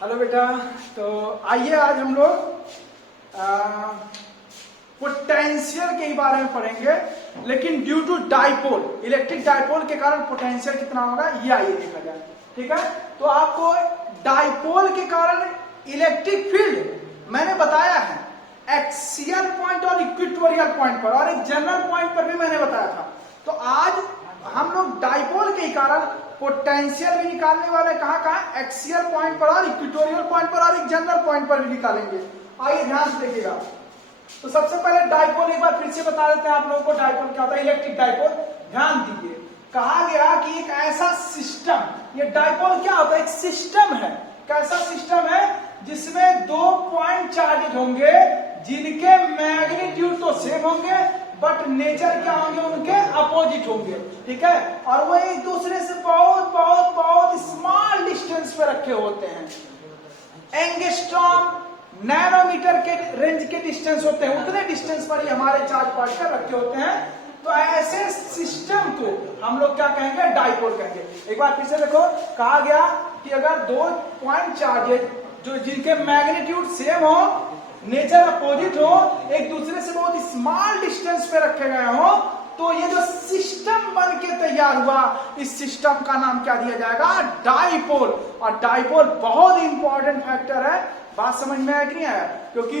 Hello बेटा। तो आइए आज हम लोग पोटेंशियल के बारे में पढ़ेंगे, लेकिन due to dipole, electric dipole के कारण पोटेंशियल कितना होगा ये आइए देखा जाए। ठीक है, तो आपको डाइपोल के कारण इलेक्ट्रिक फील्ड मैंने बताया है एक्सियल पॉइंट और इक्वेटोरियल पॉइंट पर, और एक जनरल पॉइंट पर भी मैंने बताया था। तो आज हम लोग डाइपोल के कारण पोटेंशियल भी निकालने वाले, कहां कहां, एक्सियल पॉइंट पर और इक्वेटोरियल पॉइंट पर और एक जनरल पॉइंट पर भी निकालेंगे। आइए ध्यान से देखिएगा। तो सबसे पहले डाइपोल एक बार फिर से बता देते हैं आप लोगों को, डाइपोल क्या होता है, इलेक्ट्रिक डाइपोल। ध्यान दीजिए, कहा गया कि एक ऐसा सिस्टम, ये डाइपोल क्या होता है, एक सिस्टम है। कैसा सिस्टम है जिसमें दो पॉइंट चार्ज होंगे जिनके मैग्नीट्यूड तो सेम होंगे बट नेचर क्या होंगे, उनके अपोजिट होंगे। ठीक है, और वो एक दूसरे से बहुत बहुत बहुत स्मॉल डिस्टेंस पे रखे होते हैं। एंगस्ट्रॉम नैनोमीटर के रेंज के डिस्टेंस होते हैं, उतने डिस्टेंस पर ही हमारे चार्ज पार्टिकल रखे होते हैं। तो ऐसे सिस्टम को हम लोग क्या कहेंगे, डाइपोल कहेंगे। एक बार फिर से देखो, कहा गया कि अगर दो पॉइंट चार्जेज जो जिनके मैग्नीट्यूड सेम हो, नेचर अपोजिट हो, एक दूसरे से बहुत स्मॉल डिस्टेंस पे रखे गए हो, तो ये जो सिस्टम बन के तैयार हुआ, इस सिस्टम का नाम क्या दिया जाएगा, डाइपोल। और डाइपोल बहुत इंपॉर्टेंट फैक्टर है। बात समझ में आया कि नहीं आया? क्योंकि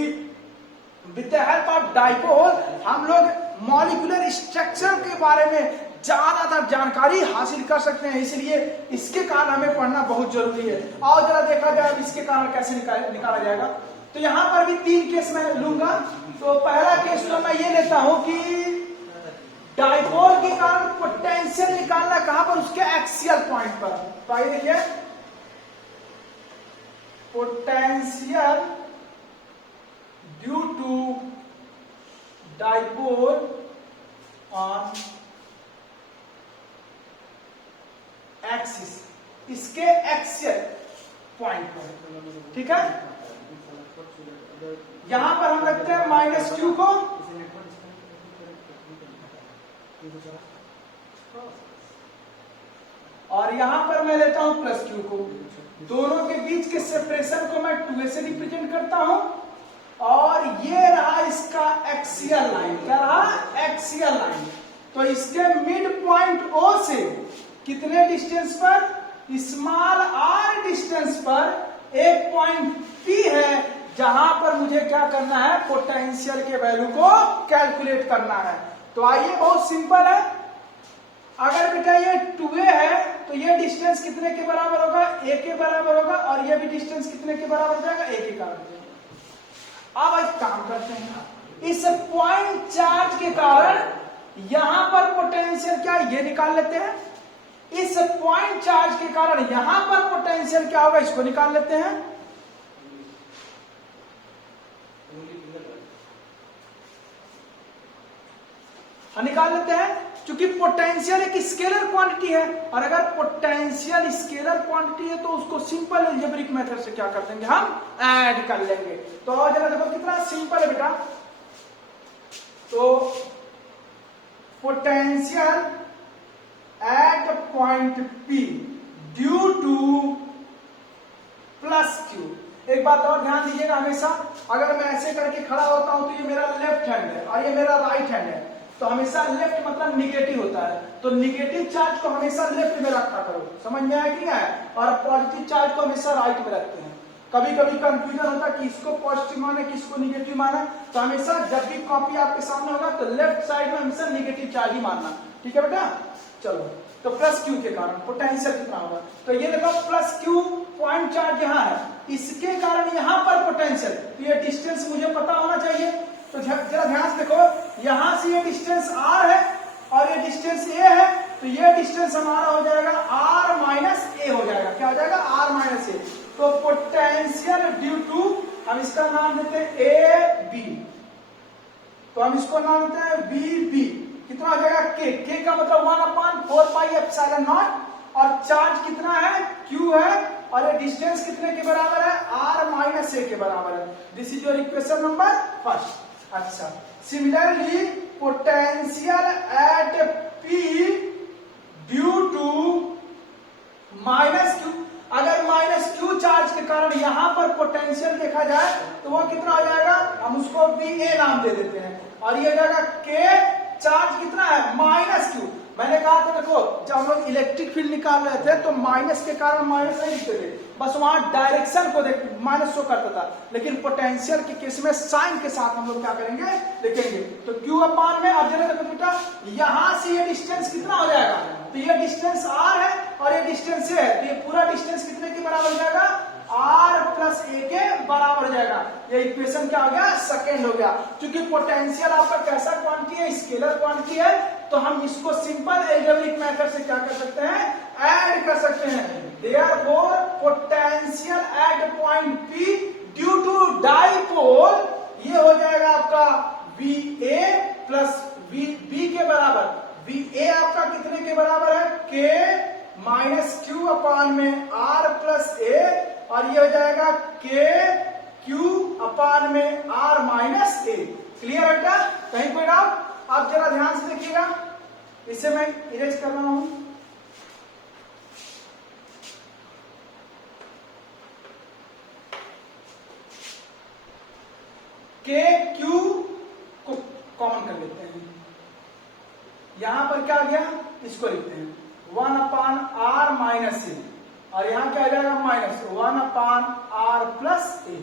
with the help of dipole हम लोग मॉलिक्यूलर स्ट्रक्चर के बारे में ज्यादातर जानकारी हासिल कर सकते हैं, इसलिए इसके कारण हमें पढ़ना बहुत जरूरी है। और जरा देखा जाए इसके कारण कैसे निकाला जाएगा। तो यहां पर भी तीन केस मैं लूंगा। तो पहला केस तो मैं ये लेता हूं कि डाइपोल के कारण पोटेंशियल निकालना कहां पर, उसके एक्सियल पॉइंट पर। तो आइए देखिए, potential due to dipole on axis, इसके एक्सियल पॉइंट पर। ठीक है, यहां पर हम रखते हैं माइनस क्यू को, और यहां पर मैं लेता हूं प्लस क्यू को। दोनों के बीच के सेपरेशन को मैं 2a से रिप्रेजेंट करता हूं, और ये रहा इसका एक्सियल लाइन। क्या रहा, एक्सियल लाइन। तो इसके मिड पॉइंट O से कितने डिस्टेंस पर, स्मॉल r डिस्टेंस पर एक पॉइंट P है, जहां पर मुझे क्या करना है, पोटेंशियल के वैल्यू को कैलकुलेट करना है। तो आइए, बहुत सिंपल है। अगर बेटा ये 2a है तो ये डिस्टेंस कितने के बराबर होगा, a के बराबर होगा, और ये भी डिस्टेंस कितने के बराबर हो जाएगा, a के बराबर। अब एक काम करते हैं, इस पॉइंट चार्ज के कारण यहां पर पोटेंशियल क्या, ये निकाल लेते हैं। इस पॉइंट चार्ज के कारण यहां पर पोटेंशियल क्या होगा, इसको निकाल लेते हैं। निकाल लेते हैं, क्योंकि पोटेंशियल एक स्केलर क्वांटिटी है, और अगर पोटेंशियल स्केलर क्वांटिटी है तो उसको सिंपल अलजेब्रिक मेथड से क्या कर देंगे, हम ऐड कर लेंगे। तो जरा देखो कितना सिंपल है बेटा। तो potential at point P due two plus Q। एक बात और ध्यान दीजिएगा, हमेशा अगर मैं ऐसे करके खड़ा होता हूं तो ये मेरा लेफ्ट हैंड है और ये मेरा राइट हैंड है। तो हमेशा लेफ्ट मतलब निगेटिव होता है, तो निगेटिव चार्ज को हमेशा लेफ्ट में रखा करो। समझ में आया कि नहीं आया? और पॉजिटिव चार्ज को हमेशा राइट में रखते हैं। कभी कभी कंफ्यूजन होता है कि इसको पॉजिटिव माने किसको निगेटिव माने, तो हमेशा जब भी कॉपी आपके सामने होगा तो लेफ्ट साइड में हमेशा निगेटिव चार्ज ही मानना। ठीक है बेटा, चलो। तो प्लस क्यू के कारण पोटेंशियल कितना होगा, तो ये देखो प्लस क्यू पॉइंट चार्ज यहाँ है, इसके कारण यहाँ पर पोटेंशियल, तो ये डिस्टेंस मुझे पता होना चाहिए। तो जरा ध्यान से देखो, यहां से ये डिस्टेंस r है और ये डिस्टेंस a है, तो ये डिस्टेंस हमारा हो जाएगा r माइनस a हो जाएगा। क्या हो जाएगा, r माइनस a। तो पोटेंशियल ड्यू टू, हम इसका नाम देते हैं a b, तो हम इसको नाम देते हैं b। कितना हो जाएगा, k का मतलब 1/4πε0, और चार्ज कितना है, q है, और ये डिस्टेंस कितने के बराबर है, r माइनस a के बराबर है। This is your equation number first. अच्छा, similarly potential at P due to minus Q, अगर माइनस Q चार्ज के कारण यहां पोटेंशियल देखा जाए तो वो कितना हो जाएगा, हम उसको VA नाम दे देते हैं, और ये हो जाएगा K चार्ज कितना है -Q। मैंने कहा था देखो, जब हम लोग इलेक्ट्रिक फील्ड निकाल रहे थे तो माइनस के कारण माइनस नहीं लिखते थे, बस वहां डायरेक्शन को देख माइनस शो करता था, लेकिन पोटेंशियल के केस में साइन के साथ हम लोग क्या करेंगे, लिखेंगे। तो Q अपान में, अब जरा देखो बेटा, यहां से ये डिस्टेंस कितना हो जाएगा, तो ये डिस्टेंस R है और ये डिस्टेंस है, तो ये पूरा डिस्टेंस कितने के बराबर हो जाएगा, R प्लस A के बराबर हो जाएगा। ये इक्वेशन क्या हो गया, सेकेंड हो गया। क्योंकि पोटेंशियल आपका कैसा क्वांटिटी है, स्केलर क्वांटिटी है, तो हम इसको सिंपल एल्जेब्रिक मेथड से क्या कर सकते हैं, ऐड कर सकते हैं। Therefore potential at point P due to dipole, ये हो जाएगा आपका VA प्लस VB के बराबर। VA आपका कितने के बराबर है, K माइनस Q अपान में R प्लस A, और ये हो जाएगा K Q अपान में R माइनस A। क्लियर है बेटा, कहीं कोई डाउट? आप जरा ध्यान से देखिएगा, इसे मैं इरेज कर रहा हूं। K Q को कॉमन कर लेते हैं, यहां पर क्या आ गया, इसको लिखते हैं 1 अपान R माइनस A, और यहां क्या आ जाएगा, -1 अपान R प्लस A।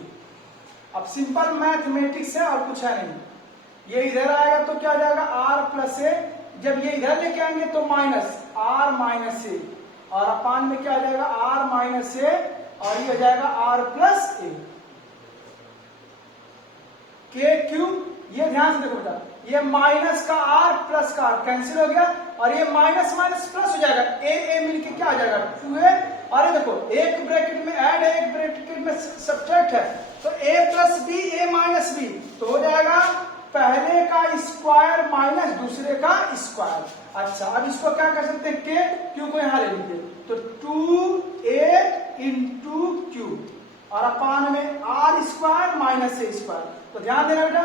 अब सिंपल मैथमेटिक्स है और कुछ है नहीं, ये इधर आएगा तो क्या आ जाएगा, R प्लस A, जब ये इधर लेके आएंगे तो माइनस R माइनस A, और अपान में क्या आ जाएगा, R माइनस A, और ये हो जाएगा R plus A। K Q, ये ध्यान से देखो बेटा, ये माइनस का R प्लस का R कैंसिल हो गया, और ये माइनस माइनस प्लस हो जाएगा, A मिलके क्या आ जाएगा 2A। अरे देखो, एक ब्रैकेट में ऐड है, एक ब्रैकेट में सब्ट्रैक्ट है, तो A plus B A minus B, तो हो जाएगा पहले का स्क्वायर माइनस दूसरे का स्क्वायर। अच्छा, अब इसको क्या कर सकते हैं, K Q को यहां ले लीजिए, तो 2A इंटू Q, और अपान में R square minus A square. तो ध्यान देना बेटा,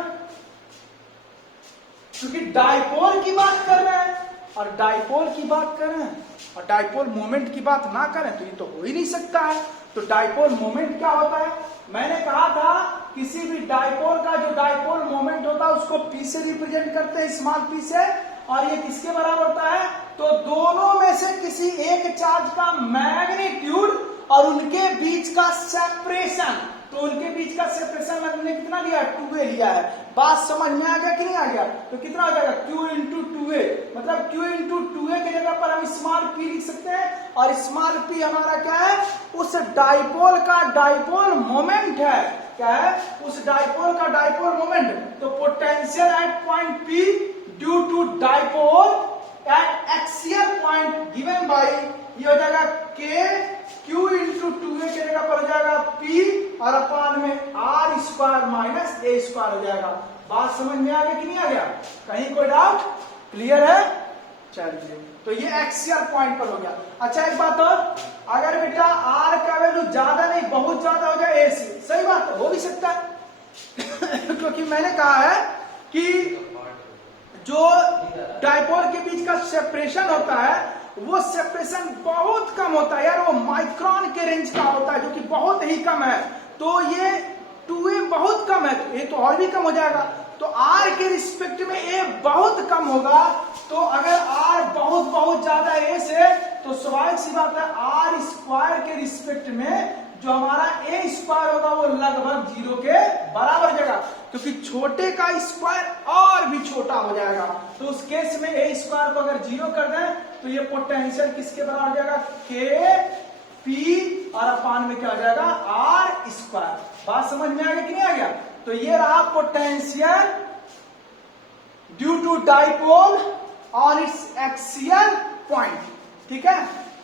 क्योंकि डाइपोल की बात कर रहे हैं, और डाइपोल की बात कर रहे हैं और डाइपोल मोमेंट की बात ना करें तो ये तो हो ही नहीं सकता है। तो डाइपोल मोमेंट क्या होता है, मैंने कहा था किसी भी डाइपोल का जो डाइपोल मोमेंट होता है उसको P से रिप्रेजेंट करते हैं, स्मॉल p से, और ये किसके बराबर होता है, तो दोनों में से किसी एक चार्ज का मैग्नीट्यूड और उनके बीच का सेपरेशन। तो उनके बीच का सेपरेशन हमने कितना लिया, 2A लिया है। बात समझ में आ गया कि नहीं आ गया, तो कितना हो जाएगा, Q इंटू 2A, मतलब Q इंटू 2A की जगह पर हम स्मॉल p लिख सकते हैं, और स्मॉल p हमारा क्या है, उस डाइपोल का डाइपोल मोमेंट है। क्या है, उस डाइपोल का डाइपोल मोमेंट। तो potential at point P due to dipole at axial point given by, ये हो जाएगा K Q इंटू 2A की जगह पर हो जाएगा P, और अपान में R square minus A square हो जाएगा। बात समझ में आ गया कि नहीं आ गया, कहीं कोई डाउट? क्लियर है, चलिए, तो ये एक्सियल पॉइंट पर हो गया। अच्छा, एक बात और, अगर बेटा R का वैल्यू ज्यादा नहीं बहुत ज्यादा हो जाए A से, सही बात है, हो भी सकता है क्योंकि मैंने कहा है कि जो डाइपोल के बीच का सेपरेशन होता है वो सेपरेशन बहुत कम होता है यार, वो माइक्रोन के रेंज का होता है, जो कि बहुत ही कम है। तो ये 2A बहुत कम है, तो A तो और भी कम हो जाएगा। तो R के रिस्पेक्ट में A बहुत कम होगा, तो अगर R बहुत बहुत ज्यादा A से, तो स्वाभाविक सी बात है R स्क्वायर के रिस्पेक्ट में जो हमारा A स्क्वायर होगा वो लगभग 0 के बराबर हो जाएगा, क्योंकि छोटे का स्क्वायर और भी छोटा हो जाएगा। तो उस केस में A स्क्वायर को अगर 0 कर दें तो ये पोटेंशियल किसके बराबर हो जाएगा, K P, और अपान में क्या हो जाएगा, R स्क्वायर। बात समझ में आ गया कि नहीं आ गया? तो ये रहा potential due to dipole on its axial point. ठीक है,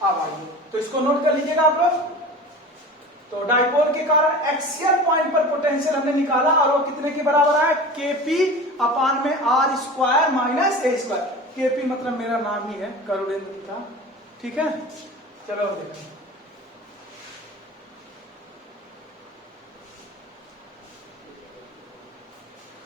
अब आइए तो इसको नोट कर लीजिएगा आप लोग। तो डाइपोल के कारण एक्सियल पॉइंट पर पोटेंशियल हमने निकाला, और वो कितने के बराबर है, Kp अपान में R square minus A square. Kp मतलब मेरा नाम ही है, करुणेंद्र का। ठीक है, चलो देखो।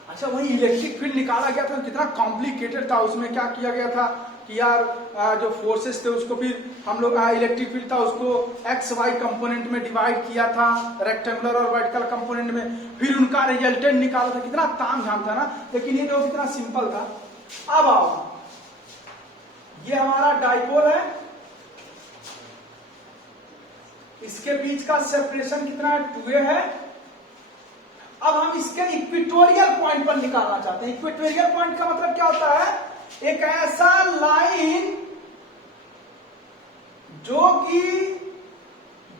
अच्छा, वही इलेक्ट्रिक फील्ड निकाला गया था, कितना कॉम्प्लिकेटेड था। उसमें क्या किया गया था कि यार जो फोर्सेस थे उसको फिर हम लोग इलेक्ट्रिक फील्ड था उसको एक्स वाई कंपोनेंट में डिवाइड किया था, रेक्टेंगुलर और वर्टिकल कंपोनेंट में, फिर उनका रिजल्टेंट निकाला था, कितना ताम झाम था ना। लेकिन ये जो कितना सिंपल था। अब आओ, ये हमारा डाइपोल है, इसके बीच का सेपरेशन कितना है, 2a है। अब हम इसके इक्वेटोरियल पॉइंट पर निकालना चाहते हैं। इक्वेटोरियल पॉइंट का मतलब क्या होता है, एक ऐसा लाइन जो कि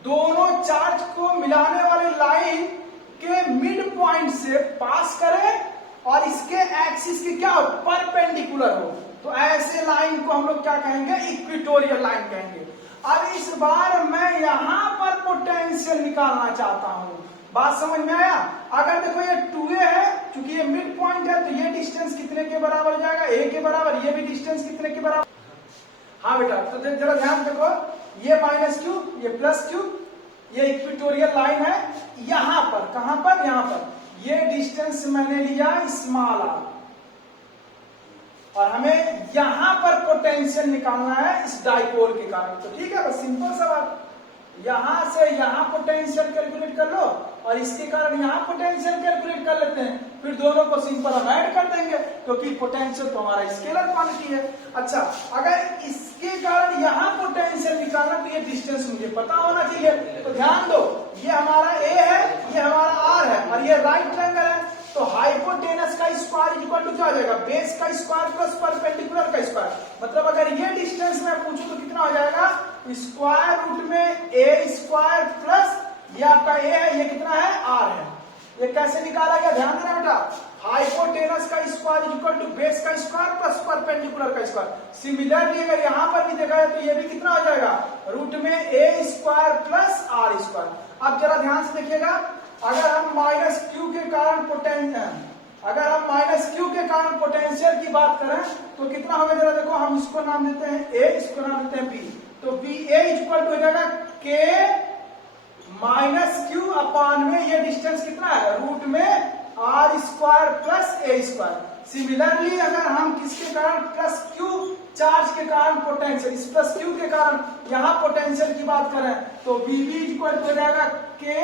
दोनों चार्ज को मिलाने वाली लाइन के मिड पॉइंट से पास करे और इसके एक्सिस के क्या हो, परपेंडिकुलर हो। तो ऐसे लाइन को हम लोग क्या कहेंगे, इक्वेटोरियल लाइन कहेंगे। अब इस बार मैं यहां पर पोटेंशियल निकालना चाहता हूं। बात समझ में आया। अगर देखो ये 2a है, क्योंकि ये मिड पॉइंट है, तो ये डिस्टेंस कितने के बराबर हो जाएगा, a के बराबर। ये भी डिस्टेंस कितने के बराबर, हाँ बेटा, तो जरा ध्यान देखो, ये माइनस क्यू, ये प्लस क्यू, ये इक्वेटोरियल लाइन है। यहां पर, कहां पर, यहां पर ये डिस्टेंस मैंने लिया स्मॉल आर, और हमें यहां पर पोटेंशियल निकालना है इस डाइपोल के कारण। तो ठीक है, बस सिंपल सा बात, यहां से यहां पोटेंशियल कैलकुलेट कर लो और इसके कारण यहां पोटेंशियल कैलकुलेट कर लेते हैं, फिर दोनों को सिंपल हम ऐड कर देंगे, क्योंकि पोटेंशियल तो हमारा स्केलर क्वांटिटी है। अच्छा, अगर इसके कारण यहां पोटेंशियल निकालना, तो ये डिस्टेंस मुझे पता होना चाहिए। तो ध्यान दो, ये हमारा ए है, ये हमारा आर है, और ये राइट ट्रायंगल है। तो हाइपोटेनस का स्क्वायर इक्वल टू क्या हो जाएगा, बेस का स्क्वायर प्लस परपेंडिकुलर का स्क्वायर। मतलब अगर ये डिस्टेंस मैं पूछूं तो कितना हो जाएगा, स्क्वायर रूट में ए स्क्वायर प्लस ये आपका ए है, ये कितना है, आर है। ये कैसे निकाला गया, ध्यान देना बेटा। हाइपोटेनस का स्क्वायर इक्वल टू बेस का स्क्वायर प्लस परपेंडिकुलर का स्क्वायर। सिमिलरली अगर यहां पर भी देखा जाए तो ये भी कितना हो जाएगा, रूट में ए स्क्वायर प्लस आर स्क्वायर। अब जरा ध्यान से देखिएगा, अगर हम माइनस क्यू के कारण पोटेंशियल की बात करें तो कितना होगा, जरा देखो, हम इसको नाम देते हैं ए, इसको नाम देते हैं बी। तो बी ए इक्वल टू हो जाएगा के माइनस क्यू अपान में ये डिस्टेंस कितना है, रूट में r square plus a square. Similarly अगर हम किसके कारण, प्लस क्यू चार्ज के कारण पोटेंशियल, इस प्लस क्यू के कारण यहां पोटेंशियल की बात करें तो बी बी इक्वल टू हो जाएगा के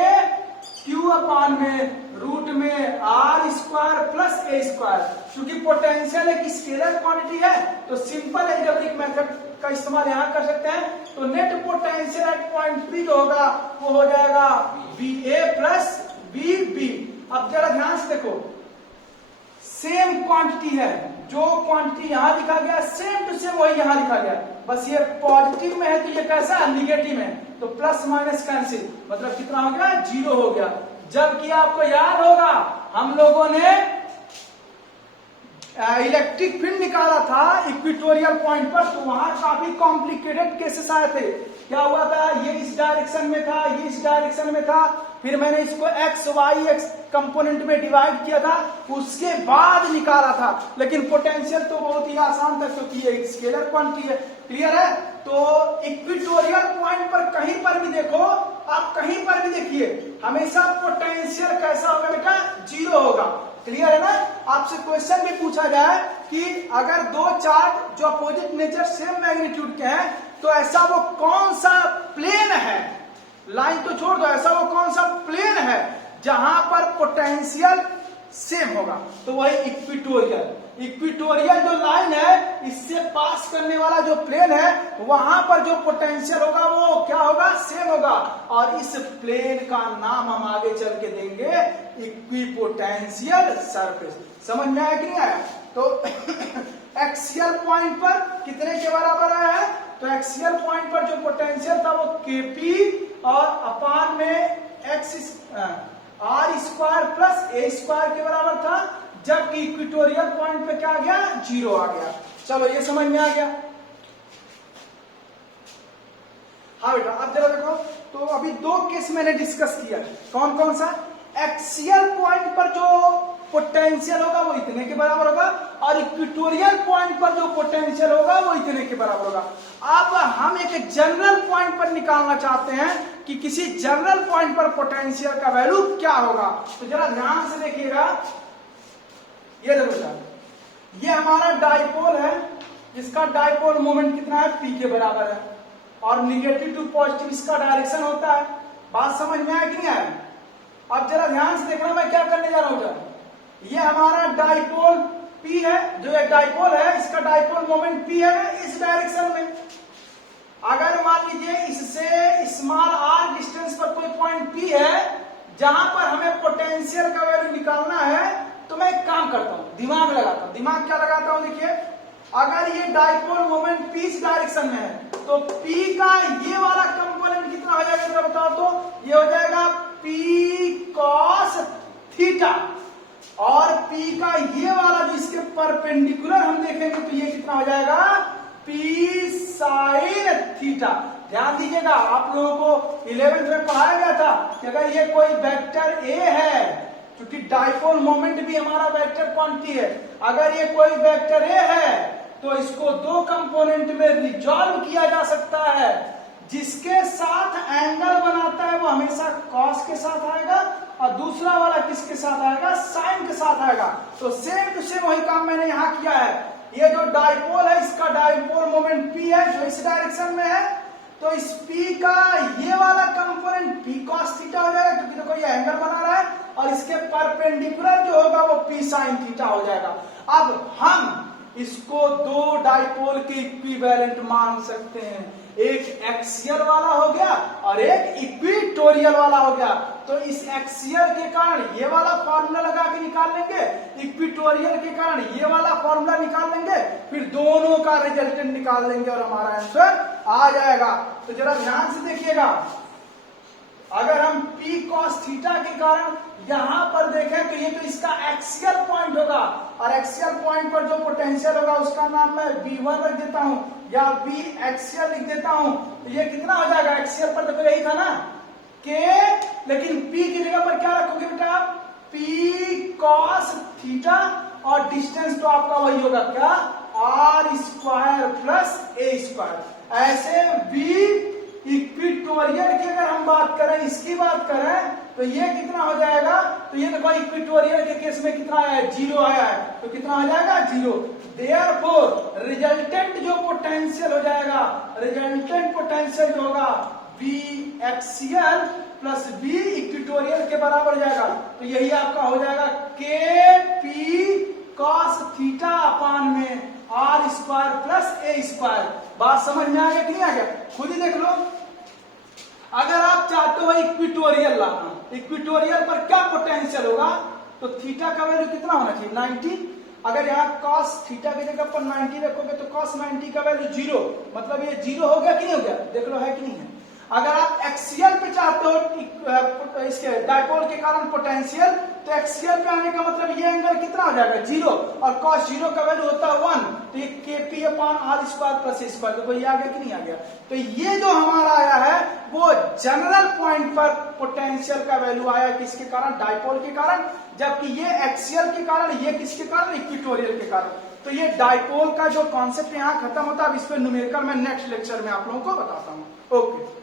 क्यू अपान में रूट में r square plus a square. क्योंकि पोटेंशियल एक स्केलर क्वांटिटी है, तो सिंपल अलजेब्रिक मेथड का इस्तेमाल यहां कर सकते हैं। तो net potential at point P जो होगा वो हो जाएगा बी ए प्लस बी बी। अब जरा ध्यान से देखो, सेम क्वांटिटी है, जो क्वांटिटी यहां लिखा गया सेम टू सेम वही यहां लिखा गया, बस ये पॉजिटिव में है तो ये कैसा है, निगेटिव में, तो प्लस माइनस कैंसिल, मतलब कितना हो गया, 0 हो गया। जबकि आपको याद होगा हम लोगों ने इलेक्ट्रिक फील्ड निकाला था इक्वेटोरियल पॉइंट पर, तो वहां काफी कॉम्प्लिकेटेड केसेस आए थे। क्या हुआ था, ये इस डायरेक्शन में था, ये इस डायरेक्शन में था, फिर मैंने इसको एक्स वाई एक्स कंपोनेंट में डिवाइड किया था, उसके बाद निकाला था। लेकिन पोटेंशियल तो बहुत ही आसान था, क्योंकि ये एक स्केलर क्वांटिटी है। क्लियर है। तो इक्वेटोरियल पॉइंट पर कहीं पर भी देखो, आप कहीं पर भी देखिए, हमेशा पोटेंशियल कैसा होगा बेटा, 0 होगा। क्लियर है ना। आपसे क्वेश्चन भी पूछा जाए कि अगर दो चार्ज जो अपोजिट नेचर सेम मैग्नीट्यूड के हैं, तो ऐसा वो कौन सा प्लेन है, लाइन तो छोड़ दो, ऐसा वो कौन सा प्लेन है जहां पर पोटेंशियल सेम होगा, तो वही इक्वेटोरियल जो लाइन है, इससे पास करने वाला जो प्लेन है, वहां पर जो पोटेंशियल होगा वो क्या होगा, सेम होगा। और इस प्लेन का नाम हम आगे चल के देंगे इक्विपोटेंशियल सरफेस। समझ में आया कि नहीं आया। तो एक्सियल पॉइंट पर कितने के बराबर आया है, तो एक्सियल पॉइंट पर जो पोटेंशियल था वो केपी और अपान में x r square plus a square के बराबर था, जबकि इक्वेटोरियल पॉइंट पे क्या आ गया, 0 आ गया। चलो ये समझ में आ गया। हाँ बेटा, अब जरा देखो, तो अभी 2 केस मैंने डिस्कस किया, कौन कौन सा, एक्सियल पॉइंट पर जो पोटेंशियल होगा वो इतने के बराबर होगा, और इक्वेटोरियल पॉइंट पर जो पोटेंशियल होगा वो इतने के बराबर होगा। अब हम एक जनरल पॉइंट पर निकालना चाहते हैं कि किसी जनरल पॉइंट पर पोटेंशियल का वैल्यू क्या होगा। तो जरा ध्यान से देखिएगा, ये देखो बेटा, ये हमारा डाइपोल है, जिसका डाइपोल मोमेंट कितना है, पी के बराबर है। और निगेटिव टू पॉजिटिव इसका डायरेक्शन होता है। बात समझ में आया कि नहीं आया? अब जरा ध्यान से देखना मैं क्या करने जा रहा हूं। जरा ये हमारा डाइपोल P है, जो एक डाइपोल है इसका डाइपोल मोमेंट P है ना इस डायरेक्शन में। अगर मान लीजिए इससे स्मॉल r डिस्टेंस पर कोई पॉइंट P है जहां पर हमें पोटेंशियल का वैल्यू निकालना है, तो मैं एक काम करता हूं, दिमाग लगाता हूं। दिमाग क्या लगाता हूं? देखिए, अगर ये डाइपोल मोमेंट P इस डायरेक्शन में है तो P का ये वाला कंपोनेंट कितना हो जाएगा जरा बताओ तो? ये हो जाएगा P cos थीटा, और P का ये वाला जो इसके परपेंडिकुलर हम देखेंगे तो ये कितना हो जाएगा? P sin theta. ध्यान दीजिएगा, आप लोगों को 11th में पढ़ाया गया था कि अगर ये कोई वेक्टर A है, क्योंकि डाइपोल मोमेंट भी हमारा वेक्टर क्वांटिटी है, अगर ये कोई वेक्टर A है तो इसको दो कंपोनेंट में रिजॉल्व किया जा सकता है। जिसके साथ एंगल बनाता है वो हमेशा कॉस के साथ आएगा, और दूसरा वाला किसके साथ आएगा? साइन के साथ आएगा। तो सेम टू सेम वही काम मैंने यहां किया है। ये जो डाइपोल है इसका डाइपोल मोमेंट P है जो इस डायरेक्शन में है, तो इस P का ये वाला कंपोनेंट P cos थीटा हो जाएगा, क्योंकि देखो ये एंगल बना रहा है, और इसके परपेंडिकुलर जो होगा वो P sin थीटा हो जाएगा। अब हम इसको दो डाइपोल के इक्विवेलेंट मान सकते हैं, एक एक्सियल वाला हो गया और एक इक्विटोरियल वाला हो गया। तो इस एक्सियल के कारण ये वाला फॉर्मूला लगा के निकाल लेंगे, इक्विटोरियल के कारण ये वाला फॉर्मूला निकाल लेंगे, फिर दोनों का रिजल्टेंट निकाल लेंगे और हमारा आंसर आ जाएगा। तो जरा ध्यान से देखिएगा, अगर हम P cos थीटा के कारण यहां पर देखें तो ये तो इसका एक्सियल पॉइंट होगा, और एक्सियल पॉइंट पर जो पोटेंशियल होगा उसका नाम मैं V1 रख देता हूं या V एक्सियल लिख देता हूं। तो ये कितना हो जाएगा? एक्सियल पर तो यही था ना K, लेकिन P की जगह पर क्या रखोगे बेटा आप? P cos थीटा, और डिस्टेंस तो आपका वही होगा क्या? R square plus A square. ऐसे V इक्विटोरियल की अगर हम बात करें, इसकी बात करें, तो ये कितना हो जाएगा? तो ये देखो इक्विटोरियल के केस में कितना आया है? 0 आया है, तो कितना हो जाएगा? 0। देयरफॉर रिजल्टेंट जो पोटेंशियल हो जाएगा, रिजल्टेंट पोटेंशियल जो होगा V axial plus V equatorial के बराबर हो जाएगा। तो यही आपका हो जाएगा K P cos theta upon में R square plus A square. बात समझ में आ गया कि नहीं आ गया? खुद ही देख लो। अगर आप चाहते हो इक्विटोरियल लाना, इक्विटोरियल पर क्या पोटेंशियल होगा? तो थीटा का वैल्यू कितना होना चाहिए? 90। अगर यहाँ cos थीटा की जगह पर 90 रखोगे तो cos 90 का वैल्यू 0, मतलब ये 0 हो गया कि नहीं हो गया? देख लो है कि नहीं है। अगर आप एक्सियल पे चाहते हो इसके डाइपोल के कारण पोटेंशियल, तो एक्सियल पे आने का मतलब ये एंगल कितना हो जाएगा? 0, और cos 0 का वैल्यू होता है 1, तो ये KP upon R square plus A square. देखो ये आ गया कि नहीं आ गया? तो ये जो हमारा आया है वो जनरल पॉइंट पर पोटेंशियल का वैल्यू आया किसके कारण? डाइपोल के कारण, जबकि ये एक्सियल के कारण, ये किसके कारण? इक्विटोरियल के कारण। तो ये डाइपोल का जो कॉन्सेप्ट यहाँ खत्म होता है, अब इस पर न्यूमेरिकल मैं नेक्स्ट लेक्चर में आप लोगों को बताता हूँ। ओके।